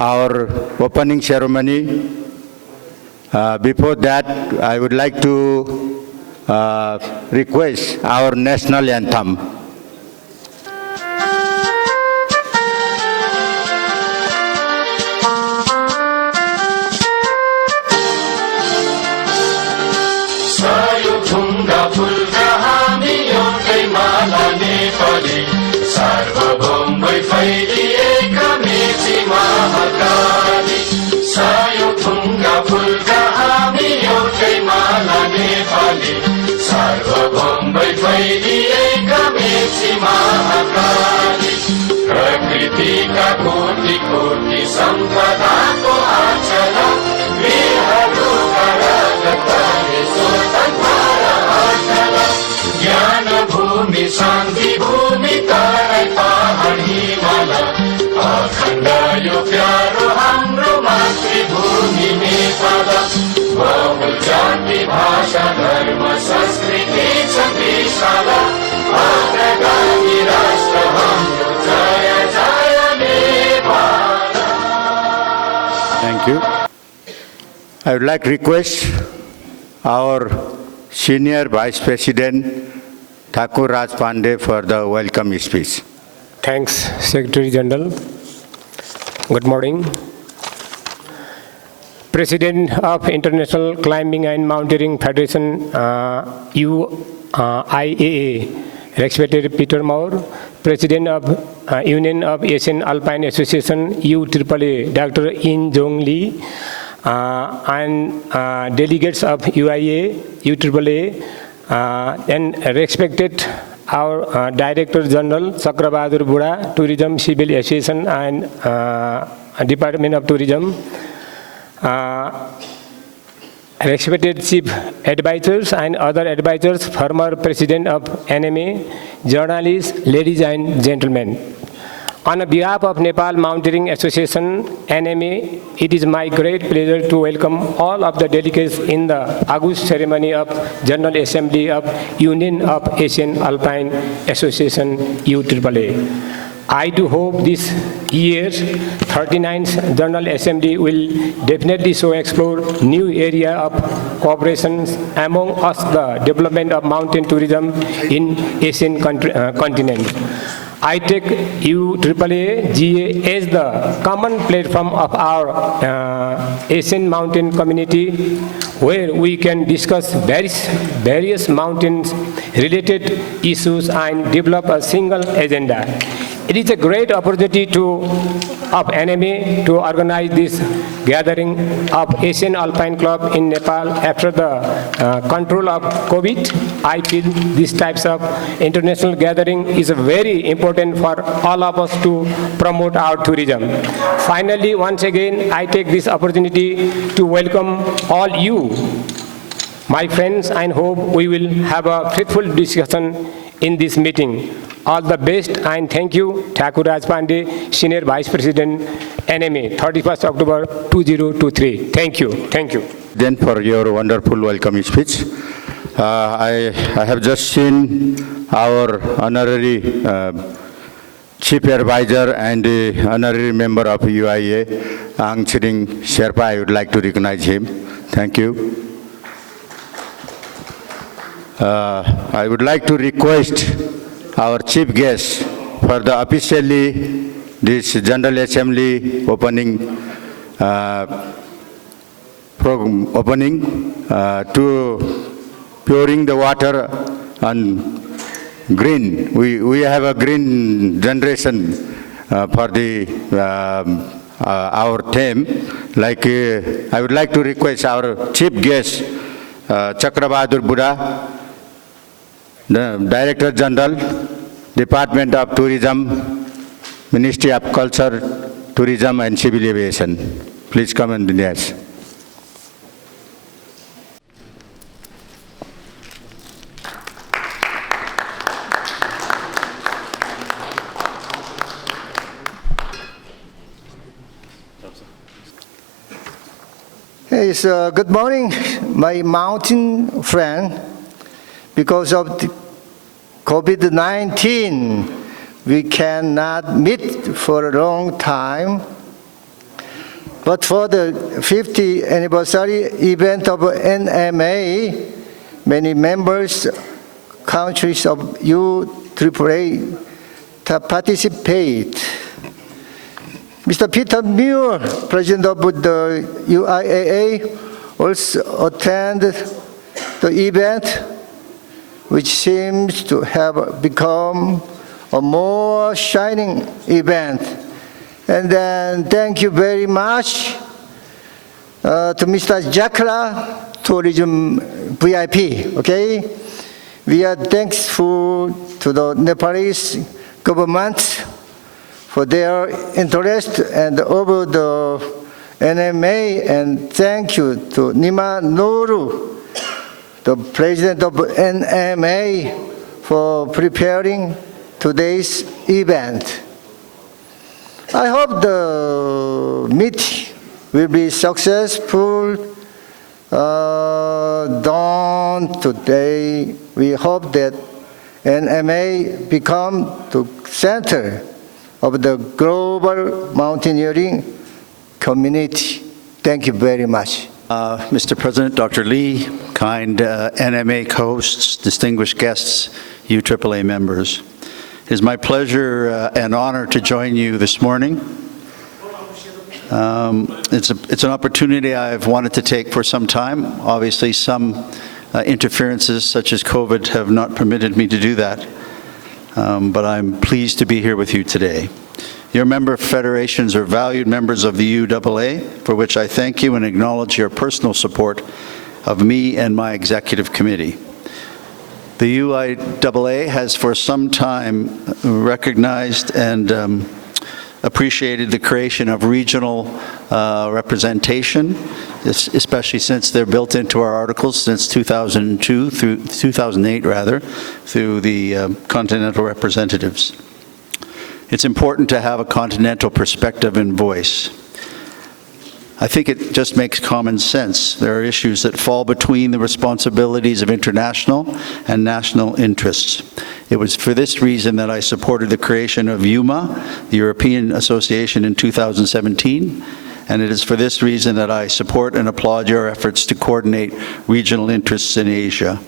our opening ceremony. Before that, I would like to request our national anthem. शान्ति भूमि तराई पहाड हिमाल अखण्ड यो प्यारो हाम्रो मातृभूमि नेपाल बहुल जाति भाषा धर्म संस्कृति छ विशाल अग्रगामी राष्ट्र हाम्रो जय जय Nepal. Thank you. I would like to request our Senior Vice President Thakur Raj Pandey for the welcome speech. Thanks, Secretary General. Good morning. President of International Climbing and Mountaineering Federation, UAaa, respected Peter Moore, President of Union of Asian Alpine Association, UAAA, Dr. In Jong Lee, and delegates of UAA, UAAA, and respected our Director General Chakrabahadur Buda, Tourism Civil Association and Department of Tourism, respected Chief Advisors and other advisors, former President of NMA, journalists, ladies and gentlemen. On behalf of Nepal Mountaineering Association, NMA, it is my great pleasure to welcome all of the delegates in the August ceremony of General Assembly of Union of Asian Alpine Association, UAAA. I do hope this year's 39th General Assembly will definitely explore new area of cooperation among us, the development of mountain tourism in Asian continent. I take UAAA GA as the common platform of our Asian mountain community, where we can discuss various mountains related issues and develop a single agenda. It is a great opportunity of NMA to organize this gathering of Asian Alpine Club in Nepal after the control of COVID. I feel these types of international gathering is very important for all of us to promote our tourism. Finally, once again, I take this opportunity to welcome all you, my friends, and hope we will have a fruitful discussion in this meeting. All the best and thank you, Thakur Raj Pandey, Senior Vice President, NMA, 31st October 2023. Thank you. Thank you. Then for your wonderful welcome speech. I have just seen our honorary Chief Advisor and honorary member of UAA, Ang Chiring Sherpa. I would like to recognize him. Thank you. I would like to request our chief guest for the officially this General Assembly opening to pouring the water on green. We have a green generation for the our theme. Like I would like to request our chief guest Chakrabahadur Buda, the Director General, Department of Tourism, Ministry of Culture, Tourism and Civil Aviation. Please come and yes. Hey, so good morning, my mountain friend. Because of the COVID-19, we cannot meet for a long time. But for the 50th anniversary event of NMA, many members, countries of Uaaa to participate. Mr. Peter Muir, President of the Uaaa, also attended the event, which seems to have become a more shining event. And then thank you very much to Mr. Jakla, Tourism VIP, okay? We are thankful to the Nepalese government for their interest and over the NMA, and thank you to Nima Noru, the president of NMA, for preparing today's event. I hope the meeting will be successful. Dawn today, we hope that NMA become the center of the global mountaineering community. Thank you very much. Mr. President, Dr. Lee, kind NMA hosts, distinguished guests, Uaaa members. It is my pleasure and honor to join you this morning. It's an opportunity I've wanted to take for some time. Obviously, some interferences such as COVID have not permitted me to do that, but I'm pleased to be here with you today. Your member federations are valued members of the Uaaa, for which I thank you and acknowledge your personal support of me and my executive committee. The Uaaa has for some time recognized and appreciated the creation of regional representation, especially since they're built into our articles since 2008 rather, through the continental representatives. It's important to have a continental perspective and voice. I think it just makes common sense. There are issues that fall between the responsibilities of international and national interests. It was for this reason that I supported the creation of Uaaa, the European Association, in 2017, and it is for this reason that I support and applaud your efforts to coordinate regional interests in Asia.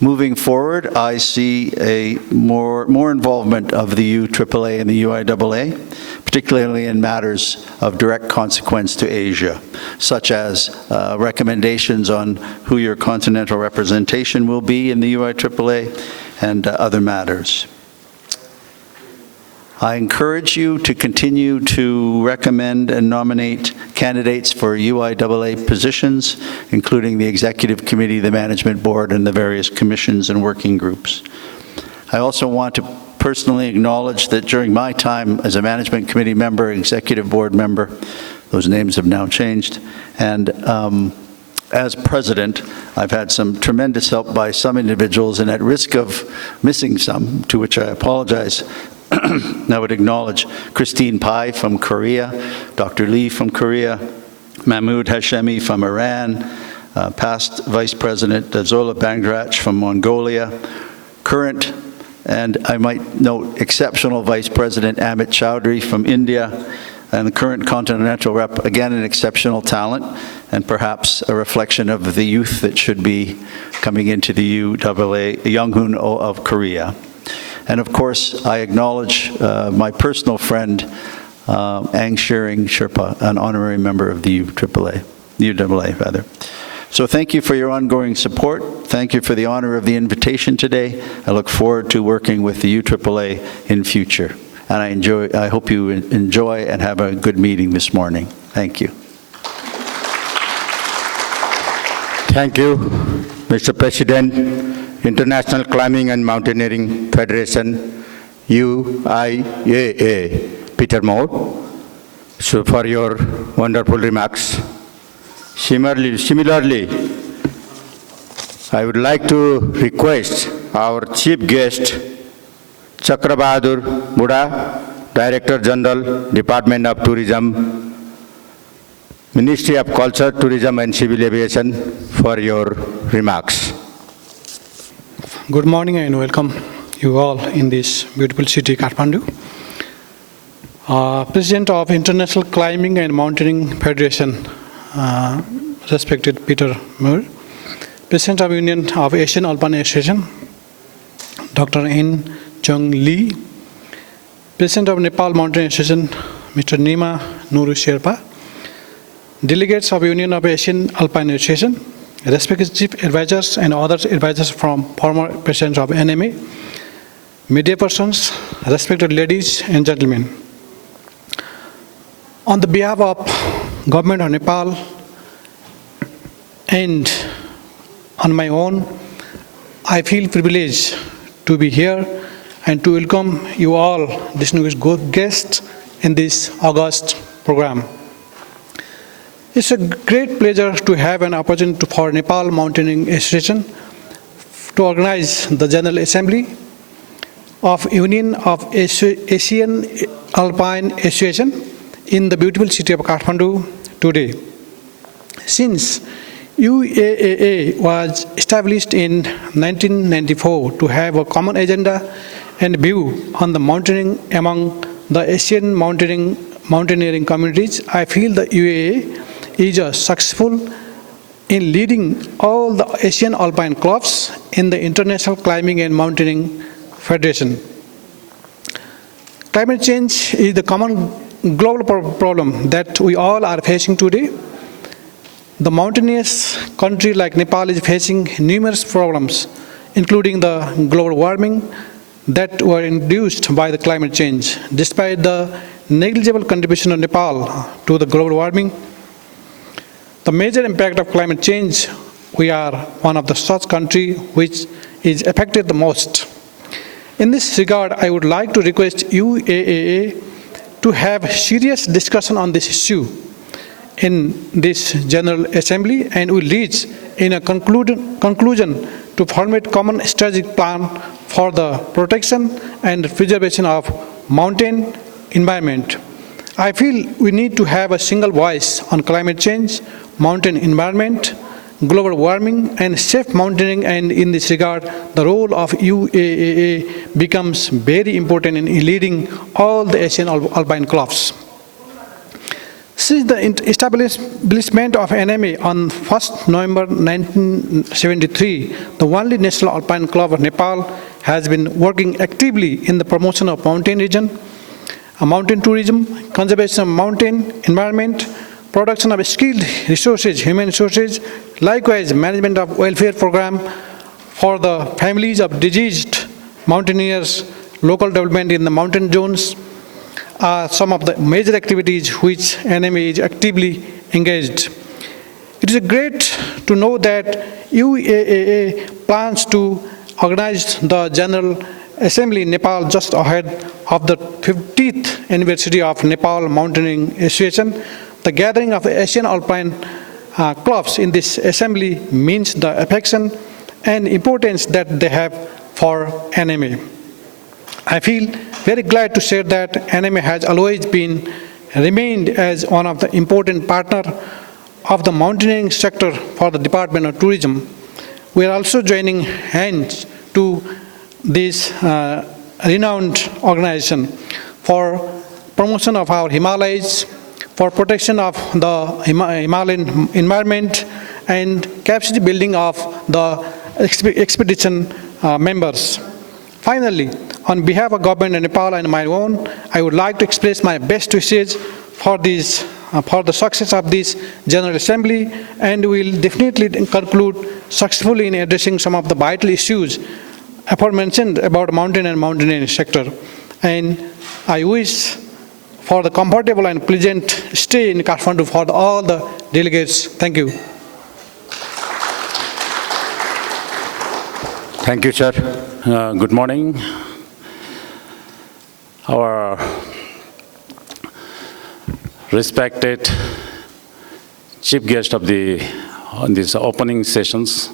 Moving forward, I see a more involvement of the Uaaa and the Uaaa, particularly in matters of direct consequence to Asia, such as recommendations on who your continental representation will be in the Uaaa and other matters. I encourage you to continue to recommend and nominate candidates for Uaaa positions, including the Executive Committee, the Management Board, and the various commissions and working groups. I also want to personally acknowledge that during my time as a Management Committee member, Executive Board member, those names have now changed, and as President, I've had some tremendous help by some individuals, and at risk of missing some, to which I apologize, I would acknowledge Christine Pai from Korea, Dr. Lee from Korea, Mahmoud Hashemi from Iran, past Vice President Zola Bangdrach from Mongolia, current, and I might note, exceptional Vice President Amit Chowdhury from India, and the current Continental Rep, again an exceptional talent, and perhaps a reflection of the youth that should be coming into the Uaaa, Younghun of Korea. And of course, I acknowledge my personal friend, Ang Shearing Sherpa, an honorary member of the Uaaa. So thank you for your ongoing support. Thank you for the honor of the invitation today. I look forward to working with the Uaaa in future. And I hope you enjoy and have a good meeting this morning. Thank you. Thank you, Mr. President. International Climbing and Mountaineering Federation, Uaaa, Peter Moore, so for your wonderful remarks. Similarly, I would like to request our chief guest, Chakrabahadur Buddha, Director General, Department of Tourism, Ministry of Culture, Tourism and Civil Aviation, for your remarks. Good morning and welcome you all in this beautiful city, Kathmandu. President of International Climbing and Mountaineering Federation, respected Peter Moore, President of Union of Asian Alpine Association, Dr. N. Jung Lee, President of Nepal Mountaineering Association, Mr. Nima Nuru Sherpa, delegates of Union of Asian Alpine Association, respected chief advisors and other advisors from former presidents of NMA, media persons, respected ladies and gentlemen. On the behalf of Government of Nepal and on my own, I feel privileged to be here and to welcome you all, distinguished guests, in this August program. It's a great pleasure to have an opportunity for Nepal Mountaineering Association to organize the General Assembly of Union of Asian Alpine Association in the beautiful city of Kathmandu today. Since UAA was established in 1994 to have a common agenda and view on the mountaineering among the Asian mountaineering communities, I feel the UAA is successful in leading all the Asian alpine clubs in the International Climbing and Mountaineering Federation. Climate change is the common global problem that we all are facing today. The mountainous country like Nepal is facing numerous problems, including the global warming that were induced by the climate change. Despite the negligible contribution of Nepal to the global warming, the major impact of climate change, we are one of the such country which is affected the most. In this regard, I would like to request UAA to have serious discussion on this issue in this General Assembly, and will reach in a conclusion to formulate common strategic plan for the protection and preservation of mountain environment. I feel we need to have a single voice on climate change, mountain environment, global warming, and safe mountaineering, and in this regard, the role of UAA becomes very important in leading all the Asian alpine clubs. Since the establishment of NMA on 1st November 1973, the only national alpine club of Nepal has been working actively in the promotion of mountain region, mountain tourism, conservation of mountain environment, production of skilled resources, human resources, likewise management of welfare program for the families of diseased mountaineers, local development in the mountain zones, are some of the major activities which NMA is actively engaged. It is great to know that UAA plans to organize the General Assembly in Nepal just ahead of the 50th anniversary of Nepal Mountaineering Association. The gathering of Asian alpine clubs in this assembly means the affection and importance that they have for NMA. I feel very glad to share that NMA has always remained as one of the important partners of the mountaineering sector for the Department of Tourism. We are also joining hands to this renowned organization for promotion of our Himalayas, for protection of the Himalayan environment, and capacity building of the expedition members. Finally, on behalf of Government of Nepal and my own, I would like to express my best wishes for the success of this General Assembly, and we will definitely conclude successfully in addressing some of the vital issues aforementioned about mountain and mountaineering sector. And I wish for the comfortable and pleasant stay in Kathmandu for all the delegates. Thank you. Thank you, sir. Good morning. Our respected chief guest of these opening sessions,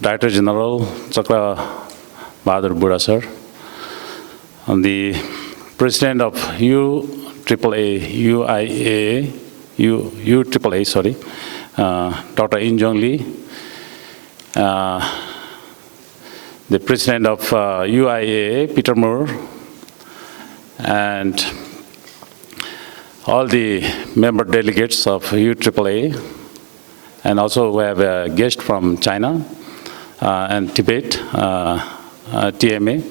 Director General Chakra Bahadur Bura sir, and the President of UAA, Dr. In Jong Lee, the President of UAA, Peter Moore, and all the member delegates of Uaaa, and also we have a guest from China and Tibet, TMA,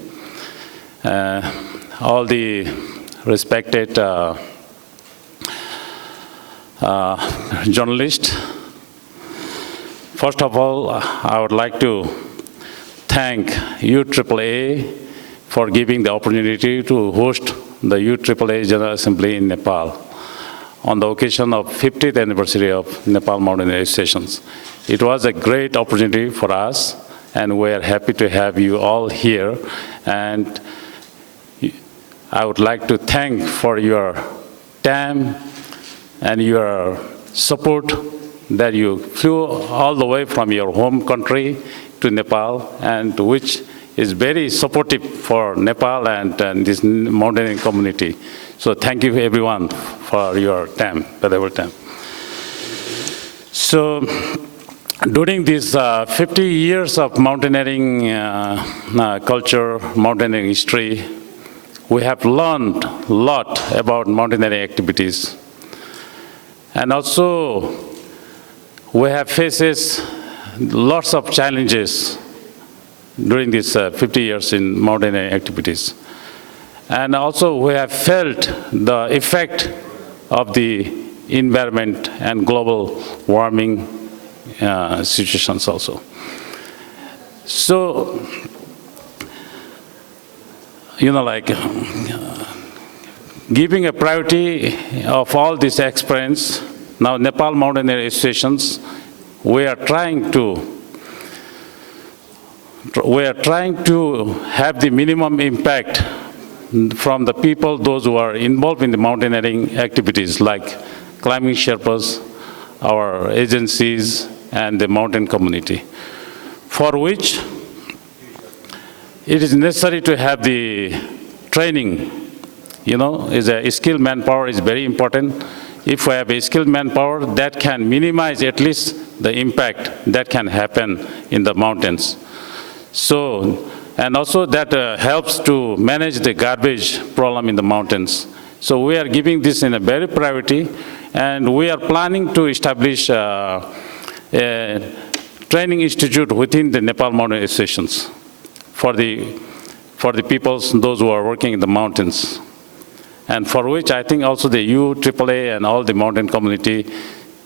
all the respected journalists. First of all, I would like to thank Uaaa for giving the opportunity to host the Uaaa General Assembly in Nepal on the occasion of 50th anniversary of Nepal Mountaineering Associations. It was a great opportunity for us, and we are happy to have you all here. And I would like to thank for your time and your support that you flew all the way from your home country to Nepal, and which is very supportive for Nepal and this mountaineering community. So thank you everyone for your time, valuable time. So during these 50 years of mountaineering culture, mountaineering history, we have learned a lot about mountaineering activities. And also, we have faced lots of challenges during these 50 years in mountaineering activities. And also, we have felt the effect of the environment and global warming situations also. So, giving a priority of all this experience, now Nepal Mountaineering Associations, we are trying to have the minimum impact from the people, those who are involved in the mountaineering activities like climbing Sherpas, our agencies, and the mountain community, for which it is necessary to have the training. Is a skilled manpower is very important. If we have a skilled manpower, that can minimize at least the impact that can happen in the mountains. So, and also that helps to manage the garbage problem in the mountains. So we are giving this in a very priority, and we are planning to establish a training institute within the Nepal Mountain Associations for the peoples, those who are working in the mountains. And for which I think also the Uaaa and all the mountain community,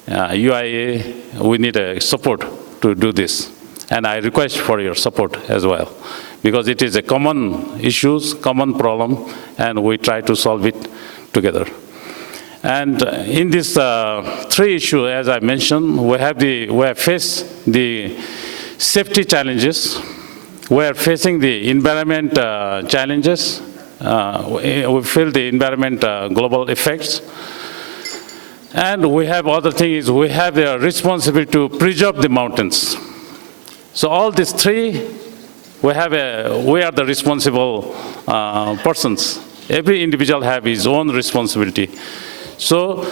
Uaaa, we need a support to do this. And I request for your support as well, because it is a common issue, common problem, and we try to solve it together. And in this three issues, as I mentioned, we have faced the safety challenges, we are facing the environment challenges, we feel the environment global effects, and we have other thing is we have the responsibility to preserve the mountains. So all these three, we are the responsible persons. Every individual have his own responsibility. So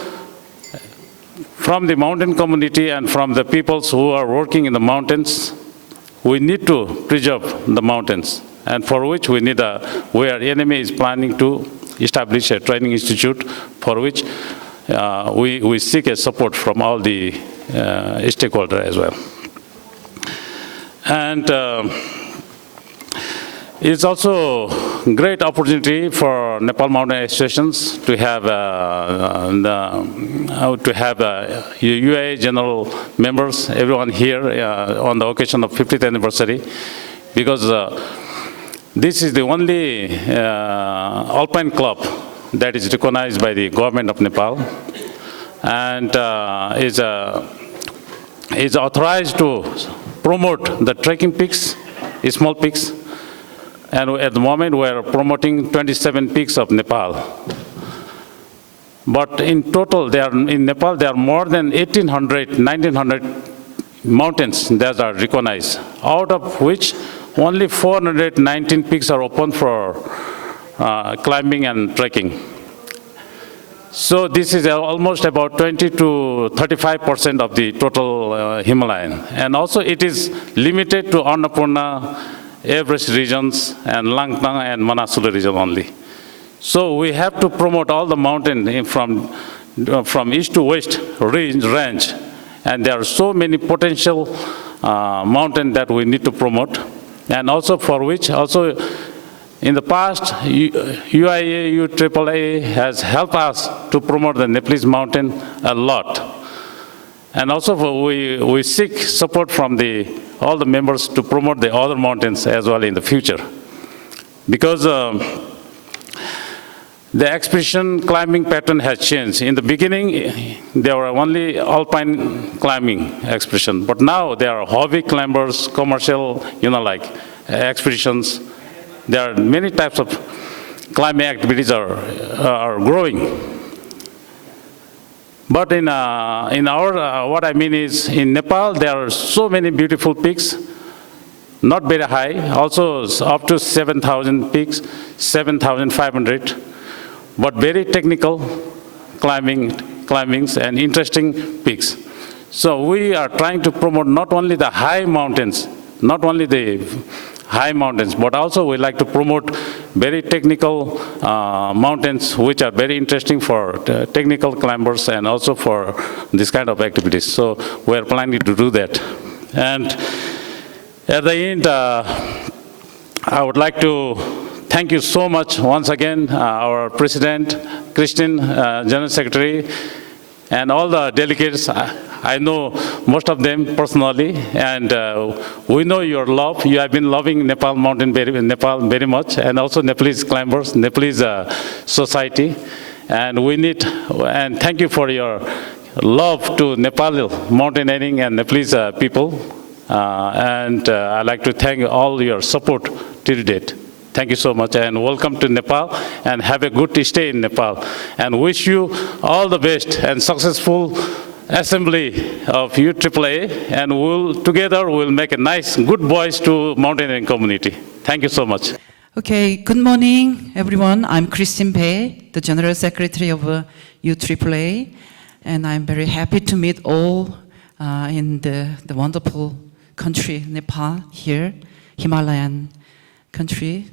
from the mountain community and from the peoples who are working in the mountains, we need to preserve the mountains, and for which we need where NMA is planning to establish a training institute, for which we seek a support from all the stakeholders as well. And it's also a great opportunity for Nepal Mountain Associations to have Uaaa general members, everyone here on the occasion of 50th anniversary, because this is the only alpine club that is recognized by the government of Nepal, and is authorized to promote the trekking peaks, small peaks. And at the moment, we are promoting 27 peaks of Nepal. But in total, in Nepal, there are more than 1,900 mountains that are recognized, out of which only 419 peaks are open for climbing and trekking. So this is almost about 20 to 35% of the total Himalayan. And also it is limited to Annapurna, Everest regions, and Langtang and Manasulu region only. So we have to promote all the mountains from from east to west range. And there are so many potential mountains that we need to promote, and also for which also in the past, Uaaa, Uaaa has helped us to promote the Nepalese mountain a lot. And also we seek support from all the members to promote the other mountains as well in the future. Because the expedition climbing pattern has changed. In the beginning, there were only alpine climbing expedition, but now there are hobby climbers, commercial, like expeditions. There are many types of climbing activities are growing. But in our, what I mean is, in Nepal, there are so many beautiful peaks, not very high, also up to 7,000 peaks, 7,500, but very technical climbings and interesting peaks. So we are trying to promote not only the high mountains, but also we like to promote very technical mountains, which are very interesting for technical climbers and also for this kind of activities. So we are planning to do that. And at the end, I would like to thank you so much once again, our President, Christine, General Secretary, and all the delegates. I know most of them personally, and we know your love. You have been loving Nepal very much, and also Nepalese climbers, Nepalese society. And and thank you for your love to Nepal mountaineering and Nepalese people. I'd like to thank all your support till date. Thank you so much, and welcome to Nepal, and have a good stay in Nepal. And wish you all the best and successful assembly of Uaaa, and together we'll make a nice, good voice to mountaineering community. Thank you so much. Okay, good morning, everyone. I'm Christine Pei, the General Secretary of Uaaa, and I'm very happy to meet all in the wonderful country, Nepal, here, Himalayan country.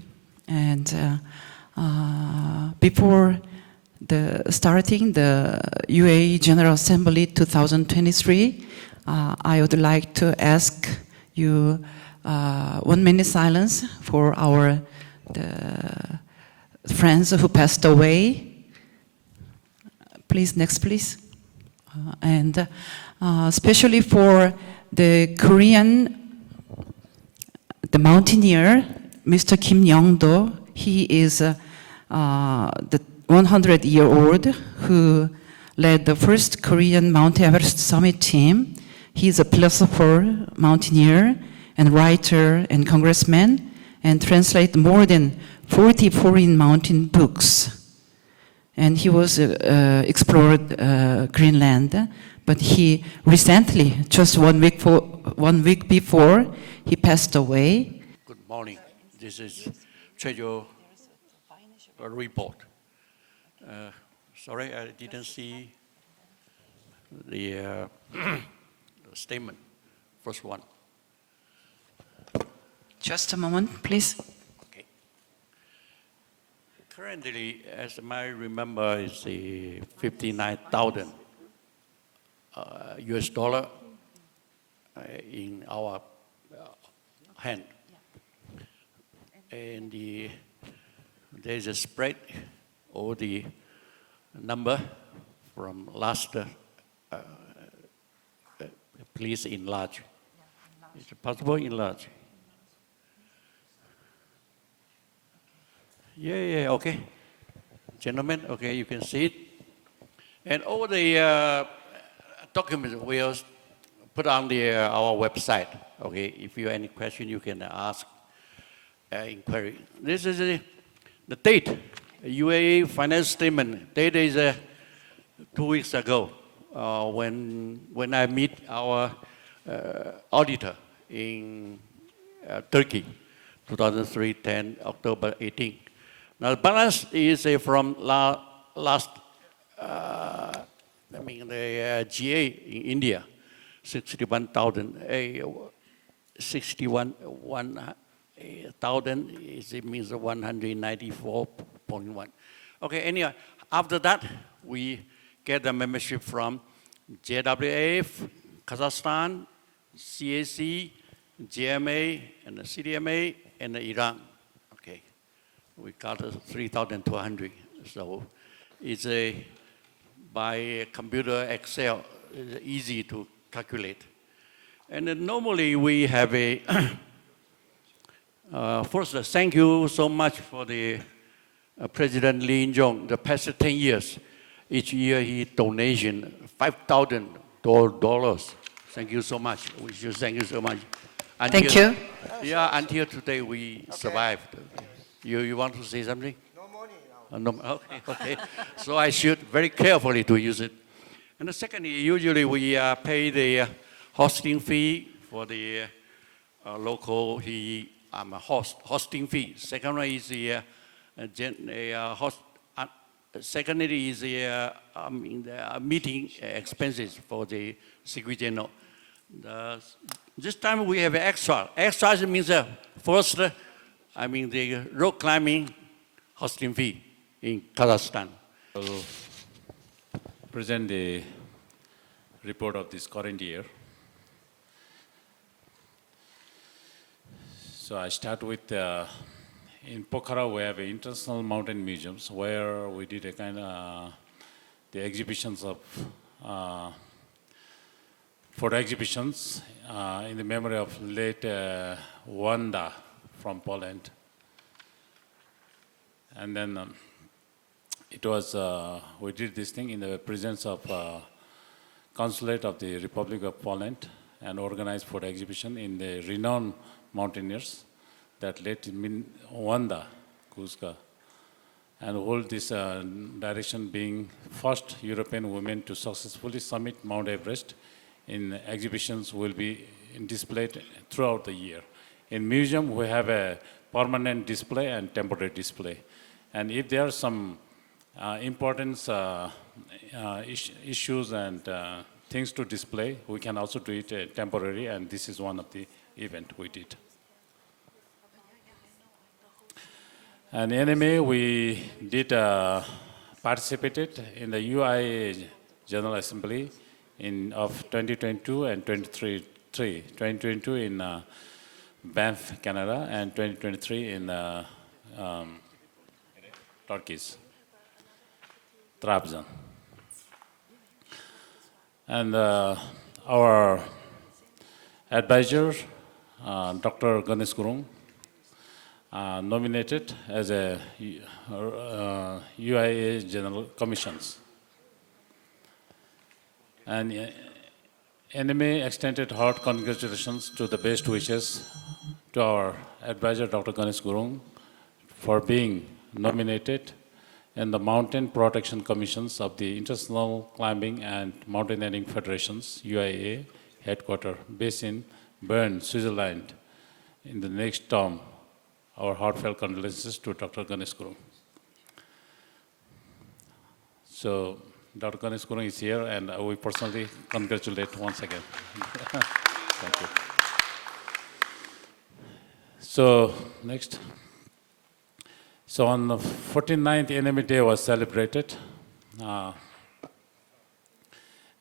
And before starting the UAE General Assembly 2023, I would like to ask you 1 minute silence for the friends who passed away. Please, next, please. And especially for the mountaineer, Mr. Kim Young-do. He is the 100-year-old who led the first Korean Mount Everest summit team. He is a philosopher, mountaineer, and writer and congressman, and translated more than 40 foreign mountain books. And he was explored Greenland, but he recently, just 1 week before, he passed away. Good morning. This is Treasure report. Sorry, I didn't see the statement, first one. Just a moment, please. Okay. Currently, as I remember, is the 59,000 US dollar in our hand. And there's a spread or the number from last, please enlarge. Is it possible enlarge? Yeah, okay. Gentlemen, okay, you can see it. And all the documents we'll put on our website. Okay, if you have any question, you can ask inquiry. This is the date. UAA finance statement. Date is 2 weeks ago when I meet our auditor in Turkey, 2003, 10 October 18. Now the balance is from last, the GA in India, 61,000, 61,000 it means 194.1. Okay, anyway, after that we get the membership from JWAF, Kazakhstan, CAC, GMA, and the CDMA, and the Iran. Okay, we got 3,200. So it's by computer Excel, it's easy to calculate. And then normally we have a, first, thank you so much for the President Lee In-jong. The past 10 years, each year he donation $5,000. Thank you so much. We should thank you so much. Thank you. Yeah, until today we survived. You want to say something? No money now. No, okay. So I should very carefully to use it. And the secondly, usually we pay the hosting fee for the local hosting fee. Second one is the secondly is the meeting expenses for the Secretary General. This time we have extra. Extra means first, the rock climbing hosting fee in Kazakhstan. I will present the report of this current year. So I start with, in Pokhara we have international mountain museums where we did a kind of, the exhibitions of, photo exhibitions in the memory of late Uaaa from Poland. And then it was, we did this thing in the presence of Consulate of the Republic of Poland and organized photo exhibition in the renowned mountaineers that led in Uaaa, Kuzka, and hold this direction being first European women to successfully summit Mount Everest. In exhibitions will be displayed throughout the year. In museum, we have a permanent display and temporary display. And if there are some important issues and things to display, we can also do it temporary, and this is one of the event we did. And NMA, we did participated in the Uaaa General Assembly of 2022 and 2023. 2022 in Banff, Canada, and 2023 in Turkey's Trabzon. And our advisor, Dr. Ganesh Gurung, nominated as a Uaaa General Commissions. And NMA extended heart congratulations to the best wishes to our advisor, Dr. Ganesh Gurung, for being nominated in the Mountain Protection Commissions of the International Climbing and Mountaineering Federations, Uaaa, headquarters based in Bern, Switzerland, in the next term. Our heartfelt condolences to Dr. Ganesh Gurung. So, Dr. Ganesh Gurung is here, and we personally congratulate once again. Thank you. So, next. So, on the 49th Enemy Day was celebrated.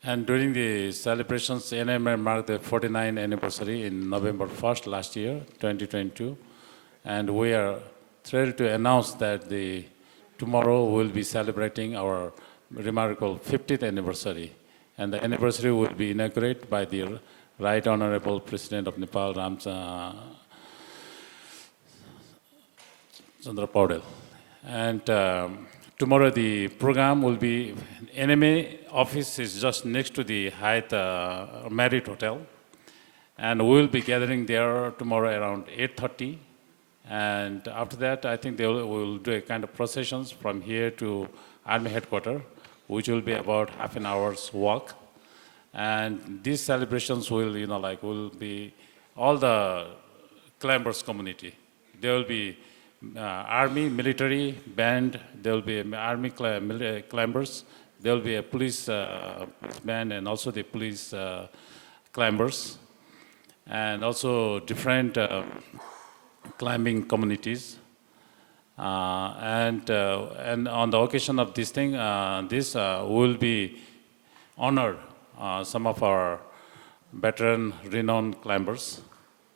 And during the celebrations, NMA marked the 49th anniversary in November 1st last year, 2022. And we are thrilled to announce that tomorrow we'll be celebrating our remarkable 50th anniversary. And the anniversary will be inaugurated by the Right Honorable President of Nepal, Chandra Paudel. And tomorrow the program will be, NMA office is just next to the Hyatt Marriott Hotel. And we'll be gathering there tomorrow around 8:30. And after that, I think we'll do a kind of processions from here to Army headquarters, which will be about half an hour's walk. And these celebrations will, will be all the climbers community. There will be army, military, band, there will be army climbers, there will be a police band and also the police climbers, and also different climbing communities. And on the occasion of this thing, will be honored some of our veteran renowned climbers,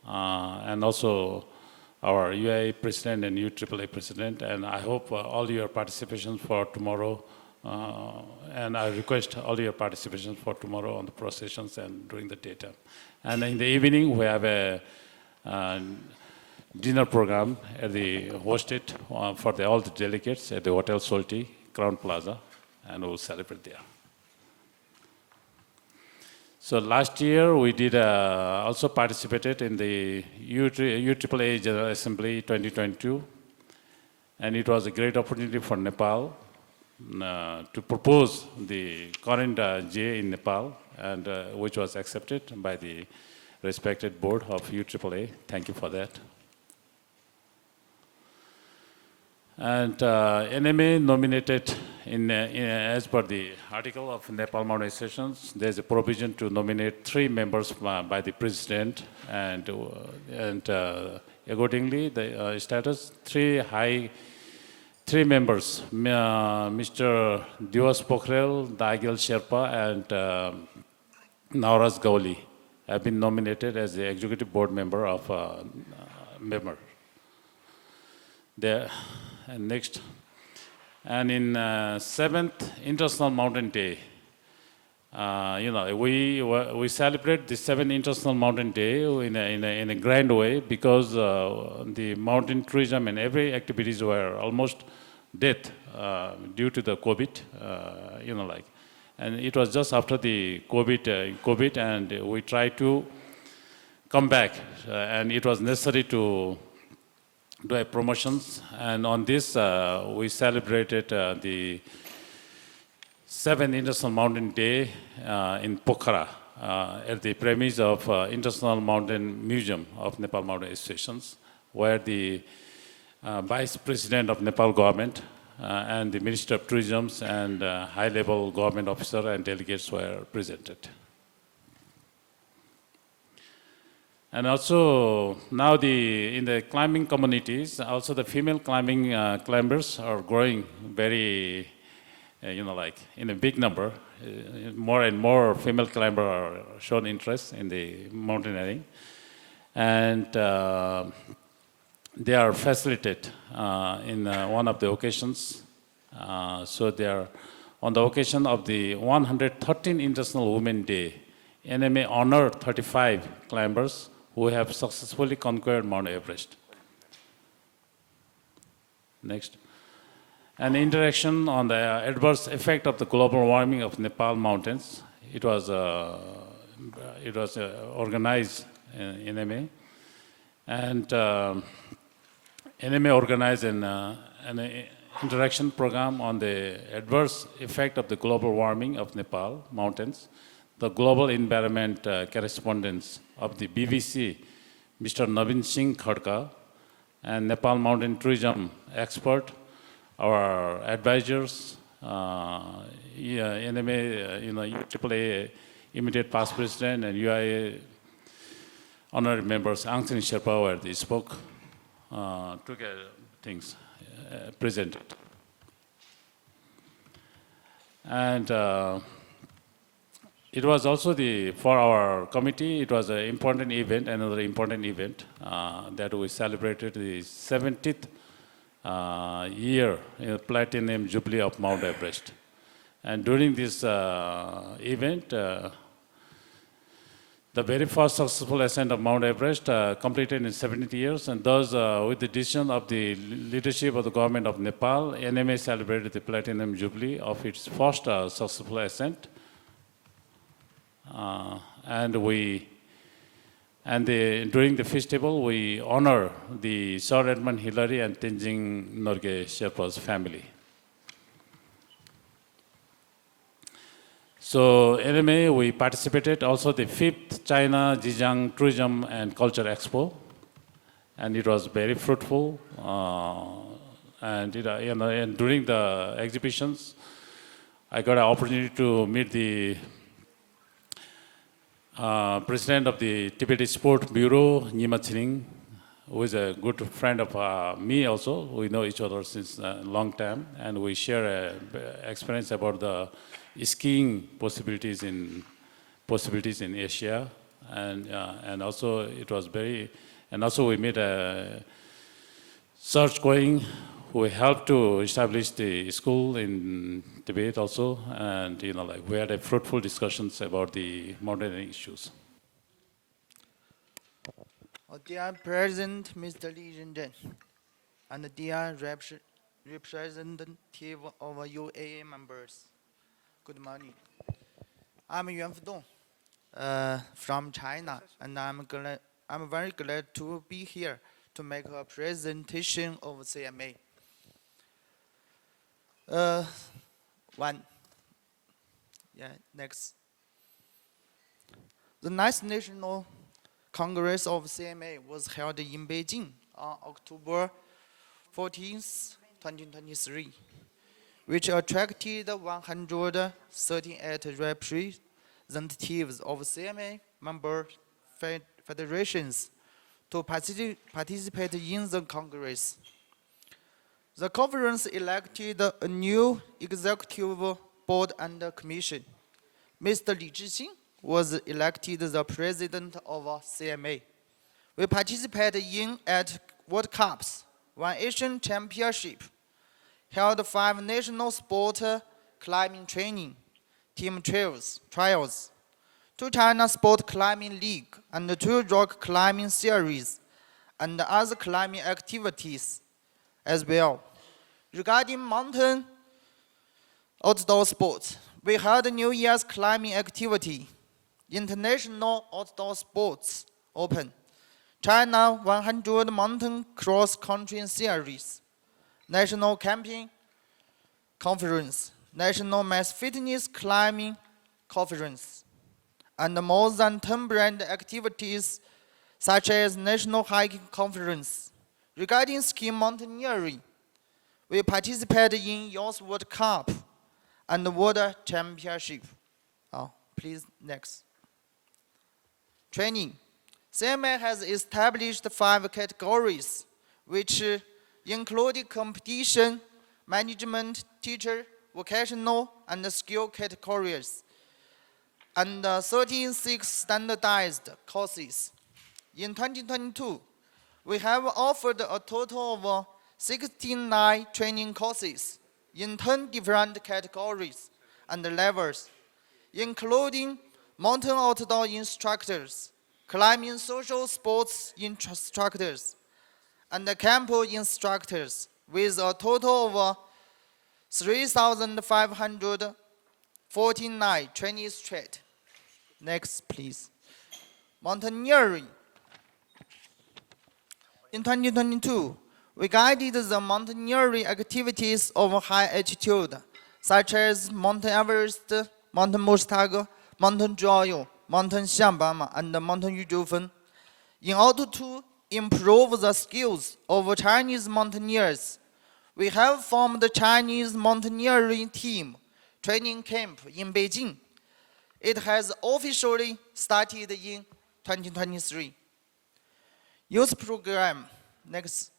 and also our Uaaa president and Uaaa president. And I hope all your participation for tomorrow, and I request all your participation for tomorrow on the processions and during the daytime. And in the evening, we have a dinner program at the hosted for all the delegates at the Hotel Solti, Crown Plaza, and we'll celebrate there. So last year we did also participated in the Uaaa General Assembly 2022, and it was a great opportunity for Nepal to propose the current GA in Nepal, and which was accepted by the respected board of Uaaa. Thank you for that. And NMA nominated, as per the article of Nepal Mountain Associations, there's a provision to nominate 3 members by the president, and accordingly, the status 3 members, Mr. Divas Pokhrel, Daigel Sherpa, and Nauraj Gauli, have been nominated as the executive board member of member. There. And next, and in 7th International Mountain Day, we celebrate the 7th International Mountain Day in a grand way, because the mountain tourism and every activities were almost dead due to the COVID, and it was just after the COVID, and we tried to come back, and it was necessary to do promotions, and on this we celebrated the 7th International Mountain Day in Pokhara at the premise of International Mountain Museum of Nepal Mountain Associations, where the Vice President of Nepal government and the Minister of Tourism and high-level government officer and delegates were presented. And also now in the climbing communities, also the female climbers are growing very, in a big number. More and more female climbers are shown interest in the mountaineering, and they are facilitated in one of the occasions. So they are on the occasion of the 113th International Women's Day. NMA honored 35 climbers who have successfully conquered Mount Everest. Next. An interaction on the adverse effect of the global warming of Nepal mountains. It was organized in NMA, and NMA organized an interaction program on the adverse effect of the global warming of Nepal mountains. The global environment correspondents of the BBC, Mr. Navin Singh Khadka, and Nepal mountain tourism expert, our advisors, NMA, Uaaa immediate past president, and Uaaa honorary members, Aung San Sherpa, where they spoke, took things presented. And it was also for our committee, it was an important event, another important event, that we celebrated the 70th year Platinum Jubilee of Mount Everest. And during this event, the very first successful ascent of Mount Everest completed in 70 years, and thus with the decision of the leadership of the government of Nepal, NMA celebrated the Platinum Jubilee of its first successful ascent. During the festival, we honor the Sir Edmund Hillary and Tenzing Norgay Sherpa's family. So NMA, we participated also the 5th China Zhejiang Tourism and Culture Expo, and it was very fruitful. And during the exhibitions, I got an opportunity to meet the President of the Tibet Sport Bureau, Nyima Chiring, who is a good friend of me also. We know each other since a long time, and we share experience about the skiing possibilities in Asia, and also it was very, and also we made a search going. We helped to establish the school in Tibet also, and like we had a fruitful discussions about the mountaineering issues. Dear President, Mr. Li Zhenzhen, and dear representative of UAA members, good morning. I'm Yuan Fudong from China, and I'm very glad to be here to make a presentation of CMA. Next. The ninth National Congress of CMA was held in Beijing on October 14th, 2023, which attracted 138 representatives of CMA member federations to participate in the Congress. The conference elected a new executive board and commission. Mr. Li Zhixing was elected the president of CMA. We participated in 8 World Cups, 1 Asian Championship, held 5 national sport climbing training, team trials, 2 China Sport Climbing League, and 2 rock climbing series, and other climbing activities as well. Regarding mountain outdoor sports, we held New Year's climbing activity, International Outdoor Sports Open, China 100 Mountain Cross Country Series, National Camping Conference, National Mass Fitness Climbing Conference, and more than 10 brand activities such as National Hiking Conference. Regarding ski mountaineering, we participated in Youth World Cup and World Championship. Please, next. Training. CMA has established 5 categories, which include competition, management, teacher, vocational, and skill categories, and 36 standardized courses. In 2022, we have offered a total of 69 training courses in 10 different categories and levels, including mountain outdoor instructors, climbing social sports instructors, and camp instructors, with a total of 3,549 trainees straight. Next, please. Mountaineering. In 2022, we guided the mountaineering activities of high altitude, such as Mount Everest, Mount Muztagh, Mount Zhuoyou, Mount Xianbama, and Mount Yuzhufen, in order to improve the skills of Chinese mountaineers. We have formed the Chinese Mountaineering Team Training Camp in Beijing. It has officially started in 2023. Youth program. Next.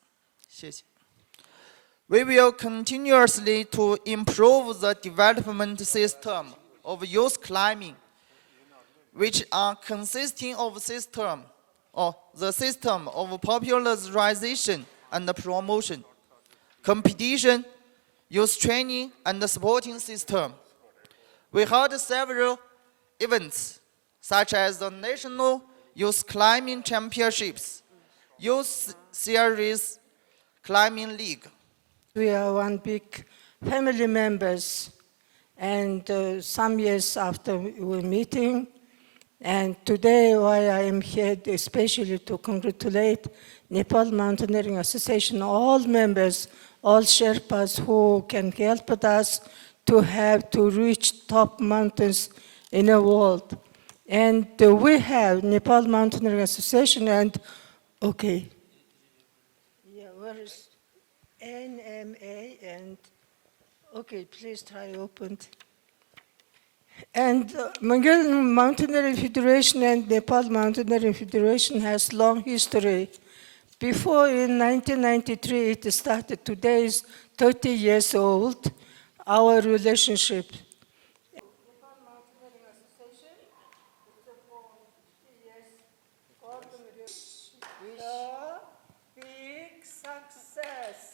We will continuously to improve the development system of youth climbing, which are consisting of the system of popularization and promotion, competition, youth training, and supporting system. We held several events, such as the National Youth Climbing Championships, Youth Series Climbing League. We are one big family members, and some years after we're meeting, and today why I am here especially to congratulate Nepal Mountaineering Association, all members, all Sherpas who can help us to reach top mountains in the world. And we have Nepal Mountaineering Association and, okay. Yeah, where is NMA and, okay, please try open. And Mongolian Mountaineering Federation and Nepal Mountaineering Federation has long history. Before in 1993 it started, today is 30 years old, our relationship. Big success.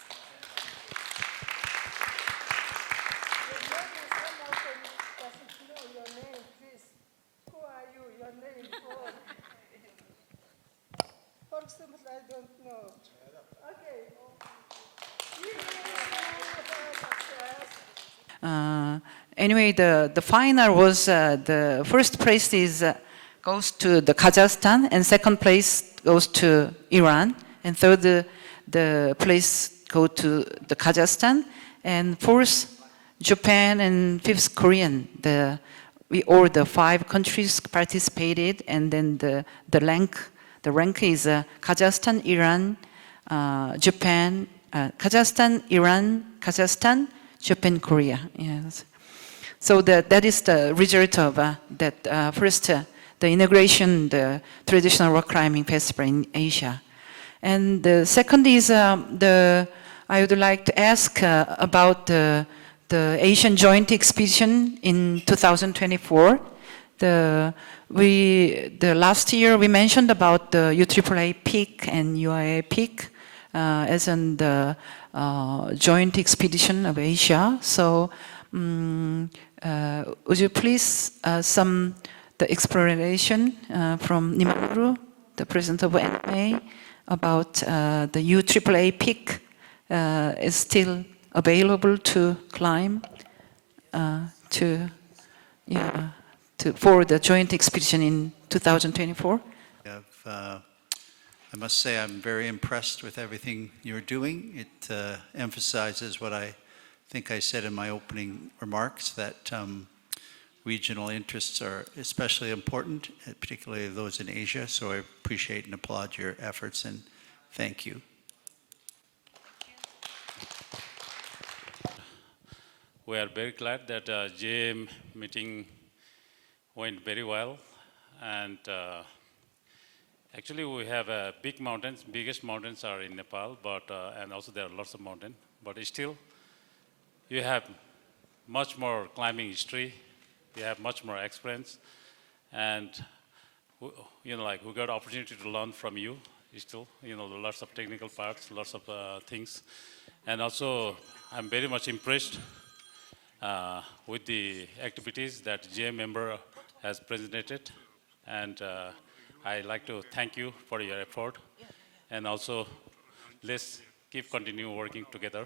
Doesn't know your name, please. Who are you? Your name? For example, I don't know. Okay. Anyway, the final was the first place goes to the Kazakhstan, and second place goes to Iran, and third the place go to the Kazakhstan, and fourth Japan, and fifth Korean. All the 5 countries participated, and then the rank is Kazakhstan, Iran, Japan, Kazakhstan, Iran, Kazakhstan, Japan, Korea. Yes. So that is the result of that first the inauguration, the traditional rock climbing festival in Asia. And the second is I would like to ask about the Asian Joint Expedition in 2024. The last year we mentioned about the Uaaa peak and Uaaa peak as in the joint expedition of Asia. So would you please the exploration from Nimamuru, the president of NMA, about the Uaaa peak is still available to climb for the joint expedition in 2024? I must say I'm very impressed with everything you're doing. It emphasizes what I think I said in my opening remarks, that regional interests are especially important, particularly those in Asia. So I appreciate and applaud your efforts, and thank you. We are very glad that JM meeting went very well, and actually we have big mountains. Biggest mountains are in Nepal, but and also there are lots of mountains. But still, you have much more climbing history. You have much more experience, and we got opportunity to learn from you. Still, lots of technical parts, lots of things, and also I'm very much impressed with the activities that JM member has presented, and I'd like to thank you for your effort, and also let's continue working together,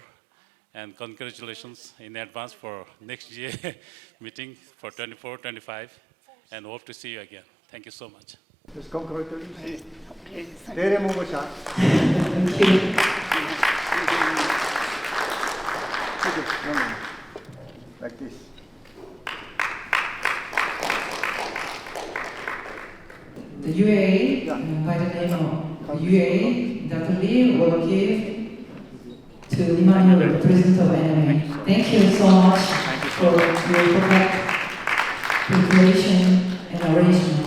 and congratulations in advance for next year meeting for 24-25, and hope to see you again. Thank you so much. Just congratulations. Like this. The Uaaa, by the name of Uaaa, Dr. Lee will give to Nimamuru, the president of NMA. Thank you so much for your perfect preparation and arrangement.